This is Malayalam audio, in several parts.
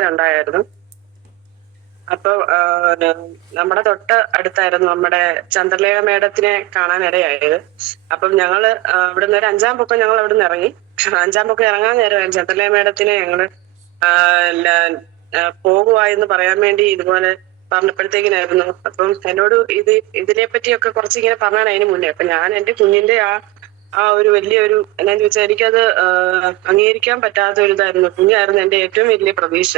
അവസ്ഥ ഉണ്ടായിരുന്നു. അപ്പൊ നമ്മുടെ തൊട്ട് അടുത്തായിരുന്നു നമ്മുടെ ചന്ദ്രലേഖ മേഡത്തിനെ കാണാനിടയായത്. അപ്പം ഞങ്ങള് ഇവിടുന്ന് ഒരു 5-ാം പൊക്കം ഞങ്ങൾ അവിടെ നിന്ന് ഇറങ്ങി. 5-ാം പൊക്കം ഇറങ്ങാൻ നേരമായിരുന്നു ചന്ദ്രലേഖ മേഡത്തിനെ ഞങ്ങള് പോകുക എന്ന് പറയാൻ വേണ്ടി ഇതുപോലെ പറഞ്ഞപ്പോഴത്തേക്കിനായിരുന്നു. അപ്പം എന്നോട് ഇതിനെ പറ്റിയൊക്കെ കുറച്ചിങ്ങനെ പറഞ്ഞാണ് അതിന് മുന്നേ. അപ്പൊ ഞാൻ എന്റെ കുഞ്ഞിന്റെ ആ ഒരു വലിയൊരു എന്നാന്ന് ചോദിച്ചാൽ എനിക്കത് അംഗീകരിക്കാൻ പറ്റാത്ത ഒരു ഇതായിരുന്നു. കുഞ്ഞായിരുന്നു എന്റെ ഏറ്റവും വലിയ പ്രതീക്ഷ.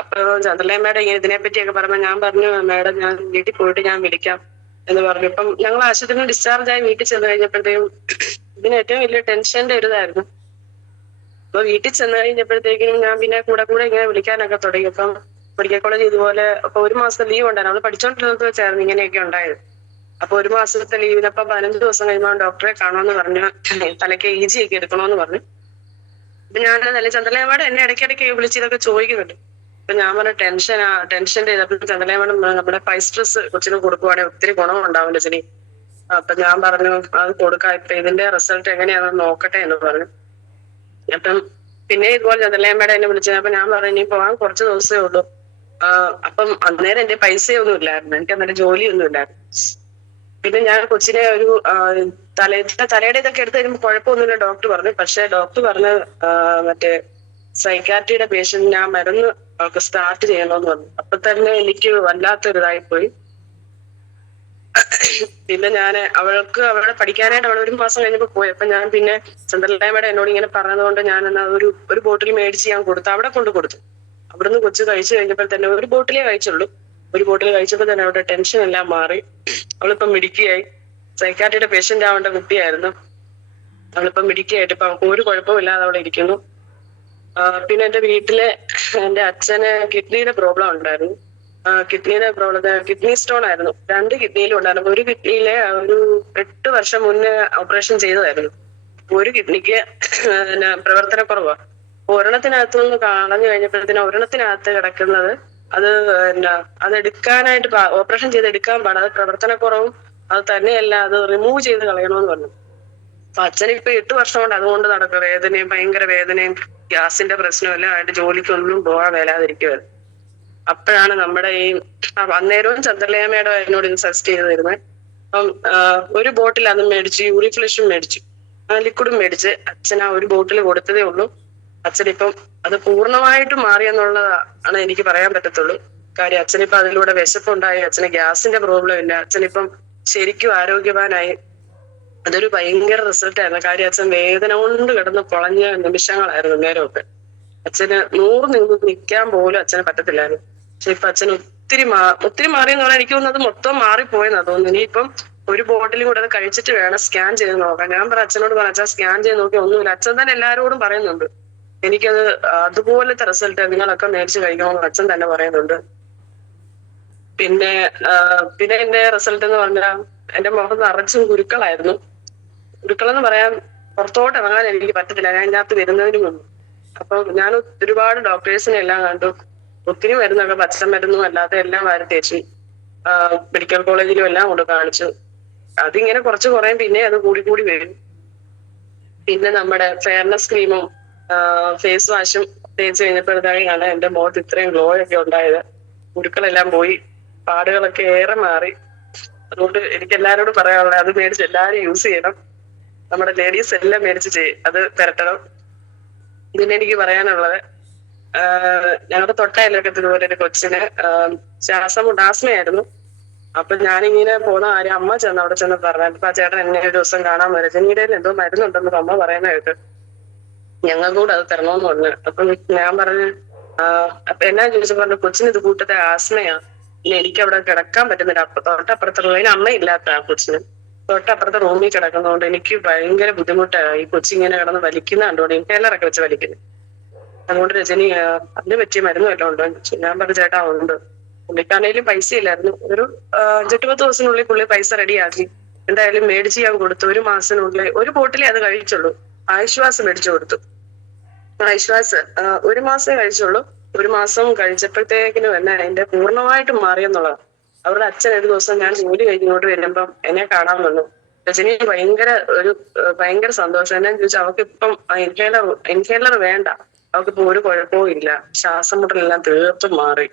അപ്പൊ ചന്ദ്രലേഖ മേഡം ഇങ്ങനെ ഇതിനെപ്പറ്റിയൊക്കെ പറഞ്ഞപ്പോ ഞാൻ പറഞ്ഞു, മേഡം ഞാൻ വീട്ടിൽ പോയിട്ട് ഞാൻ വിളിക്കാം എന്ന് പറഞ്ഞു. ഇപ്പം ഞങ്ങൾ ആശുപത്രിയിൽ ഡിസ്ചാർജ് ആയി വീട്ടിൽ ചെന്ന് കഴിഞ്ഞപ്പോഴത്തേക്കും ഇതിന് ഏറ്റവും വലിയ ടെൻഷന്റെ ഒരു ഇതായിരുന്നു. അപ്പൊ വീട്ടിൽ ചെന്ന് കഴിഞ്ഞപ്പോഴത്തേക്കും ഞാൻ പിന്നെ കൂടെ ഇങ്ങനെ വിളിക്കാനൊക്കെ തുടങ്ങി. അപ്പം മെഡിക്കൽ കോളേജ് ഇതുപോലെ അപ്പൊ 1 മാസത്തെ ലീവ് ഉണ്ടായിരുന്നു. അവള് പഠിച്ചോണ്ടിരുന്നത് വെച്ചായിരുന്നു ഇങ്ങനെയൊക്കെ ഉണ്ടായത്. അപ്പൊ 1 മാസത്തെ ലീവിനപ്പൊ 15 ദിവസം കഴിയുമ്പോൾ ഡോക്ടറെ കാണുമെന്ന് പറഞ്ഞു. തലയ്ക്ക് EG ഒക്കെ എടുക്കണമെന്ന് പറഞ്ഞു. അപ്പൊ ഞാൻ ചന്ദ്രലേഖ മേഡം എന്നെ ഇടയ്ക്കിടയ്ക്ക് വിളിച്ചിതൊക്കെ ചോദിക്കുന്നുണ്ട്. അപ്പൊ ഞാൻ പറഞ്ഞ ടെൻഷന്റെ ചെയ്തപ്പോൾ ചന്ദ്രലേഖ മേഡം നമ്മുടെ പൈസ്ട്രെസ് കൊച്ചിന് കൊടുക്കുവാണെങ്കിൽ ഒത്തിരി ഗുണമുണ്ടാവില്ല ശരി. അപ്പൊ ഞാൻ പറഞ്ഞു അത് കൊടുക്കാം, ഇപ്പൊ ഇതിന്റെ റിസൾട്ട് എങ്ങനെയാണെന്ന് നോക്കട്ടെ എന്ന് പറഞ്ഞു. അപ്പം പിന്നെ ഇതുപോലെ ചന്ദ്രലേഖ മേഡം എന്നെ വിളിച്ചത്. അപ്പൊ ഞാൻ പറഞ്ഞു ഇനി പോകാൻ കുറച്ച് ദിവസമേ ഉള്ളൂ. അപ്പം അന്നേരം എന്റെ പൈസയൊന്നും ഇല്ലായിരുന്നു, എനിക്ക് അന്നേരം ജോലിയൊന്നും ഇല്ലായിരുന്നു. പിന്നെ ഞാൻ കൊച്ചിനെ ഒരു തലയുടെ ഇതൊക്കെ എടുത്ത് തരുമ്പോൾ കുഴപ്പമൊന്നുമില്ല ഡോക്ടർ പറഞ്ഞു. പക്ഷെ ഡോക്ടർ പറഞ്ഞ് മറ്റേ സൈക്കാട്രിയുടെ പേഷ്യന്റിന് ആ മരുന്ന് അവർക്ക് സ്റ്റാർട്ട് ചെയ്യണമെന്ന് പറഞ്ഞു. അപ്പൊ തന്നെ എനിക്ക് വല്ലാത്തൊരിതായിപ്പോയി. പിന്നെ ഞാൻ അവൾക്ക് അവിടെ പഠിക്കാനായിട്ട് അവൾ 1 മാസം കഴിഞ്ഞപ്പോ പോയി. അപ്പൊ ഞാൻ പിന്നെ ചന്ദ്രലേഖ മേഡം എന്നോട് ഇങ്ങനെ പറഞ്ഞതുകൊണ്ട് ഞാൻ എന്നാ ഒരു ബോട്ടിൽ മേടിച്ച് ഞാൻ കൊടുത്തു, അവിടെ കൊടുത്തു. അവിടുന്ന് കൊച്ചു കഴിച്ചു കഴിഞ്ഞപ്പോൾ തന്നെ 1 ബോട്ടിലേ കഴിച്ചുള്ളൂ. 1 ബോട്ടിൽ കഴിച്ചപ്പോൾ തന്നെ അവിടെ ടെൻഷൻ എല്ലാം മാറി. അവളിപ്പം മിടുക്കിയായി. സൈക്കാട്രിയുടെ പേഷ്യന്റ് ആവേണ്ട കുട്ടിയായിരുന്നു. അവളിപ്പം മിടുക്കിയായിട്ട് ഇപ്പൊ അവൾക്ക് ഒരു കുഴപ്പമില്ലാതെ അവിടെ ഇരിക്കുന്നു. പിന്നെ എന്റെ വീട്ടിലെ എന്റെ അച്ഛന് കിഡ്നിയുടെ പ്രോബ്ലം ഉണ്ടായിരുന്നു. കിഡ്നി സ്റ്റോൺ ആയിരുന്നു. 2 കിഡ്നിയിലും ഉണ്ടായിരുന്നു. ഒരു കിഡ്നിയിലെ ഒരു 8 വർഷം മുന്നേ ഓപ്പറേഷൻ ചെയ്തതായിരുന്നു. ഒരു കിഡ്നിക്ക് പ്രവർത്തനക്കുറവാ. ഒരെണ്ണത്തിനകത്തു നിന്ന് കളഞ്ഞു കഴിഞ്ഞപ്പോഴത്തേനും ഒരെണ്ണത്തിനകത്ത് കിടക്കുന്നത് അത് എടുക്കാനായിട്ട് ഓപ്പറേഷൻ ചെയ്ത് എടുക്കാൻ പാടില്ല. അത് പ്രവർത്തനക്കുറവും അത് തന്നെയല്ല അത് റിമൂവ് ചെയ്ത് കളയണമെന്ന് പറഞ്ഞു. അപ്പൊ അച്ഛൻ ഇപ്പൊ 8 വർഷം കൊണ്ട് അതുകൊണ്ട് നടക്കുക, വേദനയും ഭയങ്കര വേദനയും ഗ്യാസിന്റെ പ്രശ്നമെല്ലാം ആയിട്ട് ജോലിക്കൊന്നും പോകാൻ മേലാതിരിക്കുവായിരുന്നു. അപ്പോഴാണ് നമ്മുടെ അന്നേരവും ചന്ദ്രലേഖ മേഡം എന്നോട് ഇത് സജസ്റ്റ് ചെയ്ത് തരുന്നത്. അപ്പം 1 ബോട്ടിൽ അത് മേടിച്ചു, യൂറിഫ്ലഷും മേടിച്ചു, ലിക്വിഡും മേടിച്ച് അച്ഛൻ ആ 1 ബോട്ടിൽ കൊടുത്തതേ ഉള്ളൂ. അച്ഛനിപ്പം അത് പൂർണ്ണമായിട്ടും മാറിയെന്നുള്ളതാണ് എനിക്ക് പറയാൻ പറ്റത്തുള്ളൂ. കാര്യം അച്ഛനിപ്പം അതിലൂടെ വിശപ്പുണ്ടായി, അച്ഛന് ഗ്യാസിന്റെ പ്രോബ്ലം ഇല്ല, അച്ഛനിപ്പം ശരിക്കും ആരോഗ്യവാനായി. അതൊരു ഭയങ്കര റിസൾട്ട് ആയിരുന്നു. കാര്യം അച്ഛൻ വേദന കൊണ്ട് കിടന്ന് പൊളഞ്ഞ നിമിഷങ്ങളായിരുന്നു നേരമൊക്കെ. അച്ഛന് 100 നിന്ന് നിൽക്കാൻ പോലും അച്ഛന് പറ്റത്തില്ലായിരുന്നു. പക്ഷെ ഇപ്പൊ അച്ഛൻ ഒത്തിരി മാറിയെന്ന് പറഞ്ഞാൽ എനിക്ക് തോന്നുന്നത് മൊത്തം മാറിപ്പോയെന്നാ തോന്നുന്നു. ഇനിയിപ്പം 1 ബോട്ടിലും കൂടെ അത് കഴിച്ചിട്ട് വേണം സ്കാൻ ചെയ്ത് നോക്കാൻ. ഞാൻ അച്ഛനോട് പറഞ്ഞു, അച്ഛൻ സ്കാൻ ചെയ്ത് നോക്കി ഒന്നുമില്ല. അച്ഛൻ തന്നെ എല്ലാവരോടും പറയുന്നുണ്ട് എനിക്കത് അതുപോലത്തെ റിസൾട്ട് നിങ്ങളൊക്കെ മേടിച്ച് കഴിക്കണമെന്ന് അച്ഛൻ തന്നെ പറയുന്നുണ്ട്. പിന്നെ എന്റെ റിസൾട്ട് എന്ന് പറഞ്ഞാൽ എന്റെ മുഖം നിറച്ചും കുരുക്കളായിരുന്നു. കുരുക്കളെന്ന് പറയാൻ പുറത്തോട്ട് ഇറങ്ങാൻ എനിക്ക് പറ്റത്തില്ല, ഞാൻ ഇതിനകത്ത് വരുന്നതിന് മുമ്പ്. അപ്പൊ ഞാൻ ഒരുപാട് ഡോക്ടേഴ്സിനെ എല്ലാം കണ്ടു. ഒത്തിരി മരുന്നൊക്കെ പച്ചമരുന്നും അല്ലാതെ എല്ലാം വാരി തേച്ചു. മെഡിക്കൽ കോളേജിലും എല്ലാം കൊണ്ട് കാണിച്ചു. അതിങ്ങനെ കുറച്ച് കുറയും, പിന്നെ അത് കൂടി വരും. പിന്നെ നമ്മുടെ ഫെയർനെസ് ക്രീമും ഫേസ് വാഷും തേച്ച് കഴിഞ്ഞപ്പോഴത്തേക്കാണ് എന്റെ മുഖത്ത് ഇത്രയും ഗ്ലോ ഒക്കെ ഉണ്ടായത്. കുരുക്കളെല്ലാം പോയി, പാടുകളൊക്കെ ഏറെ മാറി. അതുകൊണ്ട് എനിക്ക് എല്ലാവരോടും പറയാനുള്ളത് അത് മേടിച്ച് എല്ലാവരും യൂസ് ചെയ്യണം. നമ്മുടെ ലേഡീസ് എല്ലാം മേടിച്ച് അത് പെരട്ടണം. ഇതിന് എനിക്ക് പറയാനുള്ളത്. ഞങ്ങളുടെ തൊട്ടയലൊക്കത്ത് ഇതുപോലെ ഒരു കൊച്ചിന് ആസ്മയായിരുന്നു. അപ്പൊ ഞാനിങ്ങനെ പോകുന്ന കാര്യം അമ്മ അവിടെ ചെന്ന് പറഞ്ഞു. അപ്പൊ ആ ചേട്ടൻ എന്നെ ഒരു ദിവസം കാണാൻ വരും, രജനിയുടെ എന്തോ മരുന്നുണ്ടെന്ന് അമ്മ പറയുന്ന കേട്ട് ഞങ്ങൾക്ക് കൂടെ അത് തരണമെന്ന് പറഞ്ഞു. അപ്പൊ ഞാൻ പറഞ്ഞു അപ്പൊ എന്നാ ചോദിച്ചു പറഞ്ഞു, കൊച്ചിന് ഇത് കൂട്ടത്തെ ആസ്മയാ, പിന്നെ എനിക്ക് അവിടെ കിടക്കാൻ പറ്റുന്നില്ല. തൊട്ടപ്പുറത്തെ റൂമിന് അമ്മയില്ലാത്ത ആ കൊച്ചിന് തൊട്ടപ്പുറത്തെ റൂമിൽ കിടക്കുന്നതുകൊണ്ട് എനിക്ക് ഭയങ്കര ബുദ്ധിമുട്ടാണ്. ഈ കൊച്ചിങ്ങനെ കിടന്ന് വലിക്കുന്ന കണ്ടോണ്ട് ഇൻഹേലറൊക്കെ വെച്ച് വലിക്കുന്നു. അതുകൊണ്ട് രജനി അതിന് പറ്റിയ മരുന്നും എല്ലാം ഉണ്ടോ എന്ന് ചോദിച്ചു. ഞാൻ പറഞ്ഞു ചേട്ടാ ഉണ്ട്. പുള്ളിക്കാണേലും പൈസ ഇല്ലായിരുന്നു. ഒരു 5-10 ദിവസത്തിനുള്ളിൽ പുള്ളി പൈസ റെഡിയാക്കി എന്തായാലും മേടിച്ച് ഞാൻ കൊടുത്തു. 1 മാസത്തിനുള്ളിൽ 1 ബോട്ടിലേ അത് കഴിച്ചുള്ളൂ. ആശ്വാസം മേടിച്ചു കൊടുത്തു. ആശ്വാസ് 1 മാസമേ കഴിച്ചുള്ളൂ. 1 മാസം കഴിച്ചപ്പോഴത്തേക്കിനും എന്നെ അതിന്റെ പൂർണ്ണമായിട്ടും മാറിയെന്നുള്ളതാണ്. അവരുടെ അച്ഛൻ ഒരു ദിവസം ഞാൻ ജോലി കഴിഞ്ഞിങ്ങോട്ട് വരുമ്പം എന്നെ കാണാൻ വന്നു. രജനി ഭയങ്കര സന്തോഷം. എന്നാന്ന് ചോദിച്ചാൽ അവർക്ക് ഇപ്പം ഇൻഹേലർ വേണ്ട, അവൾക്കിപ്പോ ഒരു കുഴപ്പവും ഇല്ല. ശ്വാസം മുട്ടലെല്ലാം തീർത്തും മാറി.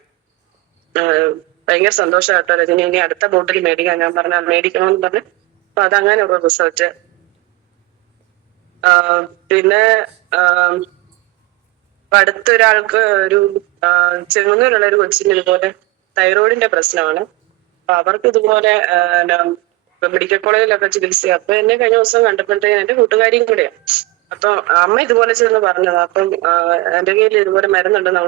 ഭയങ്കര സന്തോഷമായിട്ടോ രജനി. ഇനി അടുത്ത ബോട്ടിൽ മേടിക്കാൻ ഞാൻ പറഞ്ഞ മേടിക്കണമെന്ന് പറഞ്ഞു. അപ്പൊ അതങ്ങനെ ഒരു റിസൾട്ട്. പിന്നെ അടുത്തൊരാൾക്ക് ഒരു ചെങ്ങന്നൂരുള്ള ഒരു കൊച്ചിന് ഇതുപോലെ തൈറോയിഡിന്റെ പ്രശ്നമാണ്. അപ്പൊ അവർക്ക് ഇതുപോലെ മെഡിക്കൽ കോളേജിലൊക്കെ ചികിത്സ. അപ്പൊ എന്നെ കഴിഞ്ഞ ദിവസം കണ്ടപ്പോഴത്തേക്കും എന്റെ കൂട്ടുകാരിയും കൂടെയാണ്. അപ്പൊ അമ്മ ഇതുപോലെ ചെന്ന് പറഞ്ഞത്. അപ്പം എന്റെ കയ്യിൽ ഇതുപോലെ മരുന്നുണ്ടെന്ന്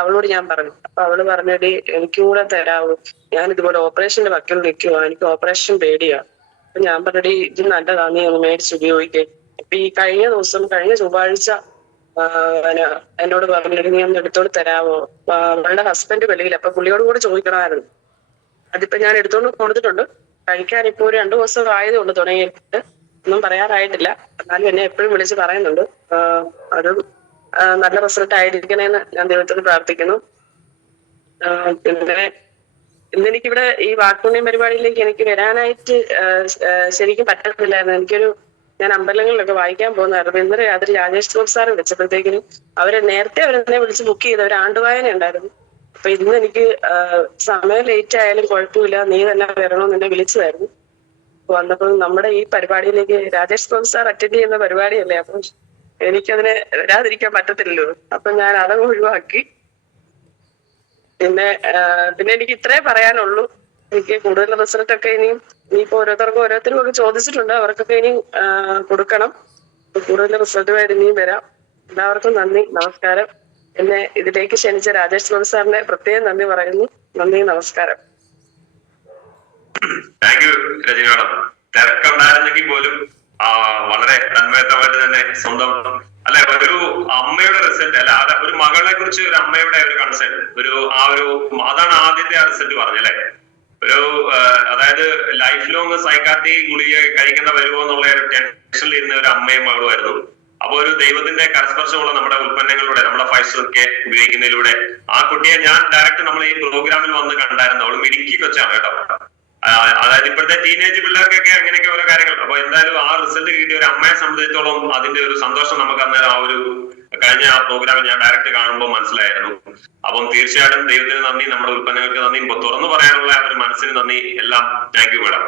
അവളോട് ഞാൻ പറഞ്ഞു. അപ്പൊ അവള് പറഞ്ഞടി എനിക്കും കൂടെ തരാവൂ, ഞാൻ ഇതുപോലെ ഓപ്പറേഷന്റെ വക്കിൽ നിൽക്കുവാ, എനിക്ക് ഓപ്പറേഷൻ പേടിയാ. അപ്പൊ ഞാൻ പറഞ്ഞടി ഇത് നല്ലതാ, നീ ഒന്ന് മേടിച്ച് ഉപയോഗിക്കേ. അപ്പൊ ഈ കഴിഞ്ഞ ചൊവ്വാഴ്ച എന്നോട് പറഞ്ഞിട്ട് നീ ഒന്ന് എടുത്തോണ്ട് തരാമോ. അവളുടെ ഹസ്ബൻഡ് വെളിയിൽ, അപ്പൊ പുള്ളിയോട് കൂടെ ചോദിക്കണമായിരുന്നു. അതിപ്പോ ഞാൻ എടുത്തോണ്ട് കൊടുത്തിട്ടുണ്ട്. കഴിക്കാൻ ഇപ്പൊ ഒരു 2 ദിവസം ആയതുകൊണ്ട് തുടങ്ങിയിട്ട്, ഒന്നും പറയാറായിട്ടില്ല. എന്നാലും എന്നെ എപ്പോഴും വിളിച്ച് പറയുന്നുണ്ട്. അത് നല്ല റിസൾട്ട് ആയിരിക്കണേന്ന് ഞാൻ ദൈവത്തോട് പ്രാർത്ഥിക്കുന്നു. പിന്നെ ഇന്നെനിക്കിവിടെ ഈ വാക്പുണ്യം പരിപാടിയിലേക്ക് എനിക്ക് വരാനായിട്ട് ശരിക്കും പറ്റത്തില്ലായിരുന്നു. ഞാൻ അമ്പലങ്ങളിലൊക്കെ വായിക്കാൻ പോകുന്നതായിരുന്നു. ഇന്നലെ രാത്രി രാജേഷ് ഗോപ് സാറ് വിളിച്ചപ്പോഴത്തേക്കിനും നേരത്തെ അവരെന്നെ വിളിച്ച് ബുക്ക് ചെയ്ത ഒരു ആണ്ടുവായന ഉണ്ടായിരുന്നു. അപ്പൊ ഇന്ന് എനിക്ക് സമയം ലേറ്റ് ആയാലും കുഴപ്പമില്ല, നീ തന്നെ വരണമെന്ന് എന്നെ വിളിച്ചതായിരുന്നു. വന്നപ്പോൾ നമ്മുടെ ഈ പരിപാടിയിലേക്ക് രാജേഷ് ഗോപ് സാർ അറ്റൻഡ് ചെയ്യുന്ന പരിപാടിയല്ലേ, അപ്പൊ എനിക്കതിനെ വരാതിരിക്കാൻ പറ്റത്തില്ലല്ലോ. അപ്പൊ ഞാൻ അതങ്ങ് ഒഴിവാക്കി. പിന്നെ എനിക്ക് ഇത്രേ പറയാനുള്ളൂ. എനിക്ക് കൂടുതൽ റിസൾട്ട് ഒക്കെ ഇനിയിപ്പോ ഓരോരുത്തരും ഒക്കെ ചോദിച്ചിട്ടുണ്ട്. അവർക്കൊക്കെ ഇനി കൊടുക്കണം. കൂടുതൽ റിസൾട്ടുമായിട്ട് ഇനിയും വരാം. എല്ലാവർക്കും നന്ദി, നമസ്കാരം. എന്നെ ഇതിലേക്ക് ക്ഷണിച്ച രാജേഷ് ഗോപി സാറിനെ പ്രത്യേകം നന്ദി പറയുന്നു. നന്ദി, നമസ്കാരം. Thank you Rajani madam. തിരക്കുണ്ടായിരുന്നെങ്കിൽ പോലും വളരെ തന്മയത്തമായിട്ട് തന്നെ സ്വന്തം അല്ലെ ഒരു അമ്മയുടെ റിസൾട്ട് അല്ല, ഒരു മകളെ കുറിച്ച് ഒരു അമ്മയുടെ ഒരു കൺസേൺ, അതാണ് ആദ്യത്തെ ആ റിസൾട്ട് പറഞ്ഞല്ലേ. അതായത് ലൈഫ് ലോങ് സൈക്കാട്രി ഗുളിക കഴിക്കുന്ന വരുമോ എന്നുള്ള ഒരു ടെൻഷനിൽ ഇരുന്ന ഒരു അമ്മയും മകളുമായിരുന്നു. അപ്പൊ ഒരു ദൈവത്തിന്റെ കരസ്പർശമുള്ള നമ്മുടെ ഉൽപ്പന്നങ്ങളിലൂടെ, നമ്മുടെ 5 Step ഉപയോഗിക്കുന്നതിലൂടെ ആ കുട്ടിയെ ഞാൻ ഡയറക്റ്റ് നമ്മൾ ഈ പ്രോഗ്രാമിൽ വന്ന് കണ്ടായിരുന്നു. അവള് മിടുക്കി കൊച്ചാണ് കേട്ടോ. അതായത് ഇപ്പോഴത്തെ ടീനേജ് പിള്ളേർക്കൊക്കെ അങ്ങനെയൊക്കെ ഓരോ കാര്യങ്ങൾ. അപ്പൊ എന്തായാലും ആ റിസൾട്ട് കിട്ടിയ ഒരു അമ്മയെ സംബന്ധിച്ചിടത്തോളം അതിന്റെ ഒരു സന്തോഷം നമുക്ക് അന്നേരം കഴിഞ്ഞ ആ പ്രോഗ്രാമിൽ ഞാൻ ഡയറക്റ്റ് കാണുമ്പോൾ മനസ്സിലായിരുന്നു. അപ്പം തീർച്ചയായിട്ടും ദൈവത്തിന് നന്ദി, നമ്മുടെ ഉൽപ്പന്നങ്ങൾക്ക് നന്ദി, തുറന്നു പറയാനുള്ള ഒരു മനസ്സിന് നന്ദി. എല്ലാം താങ്ക് യു മാഡം.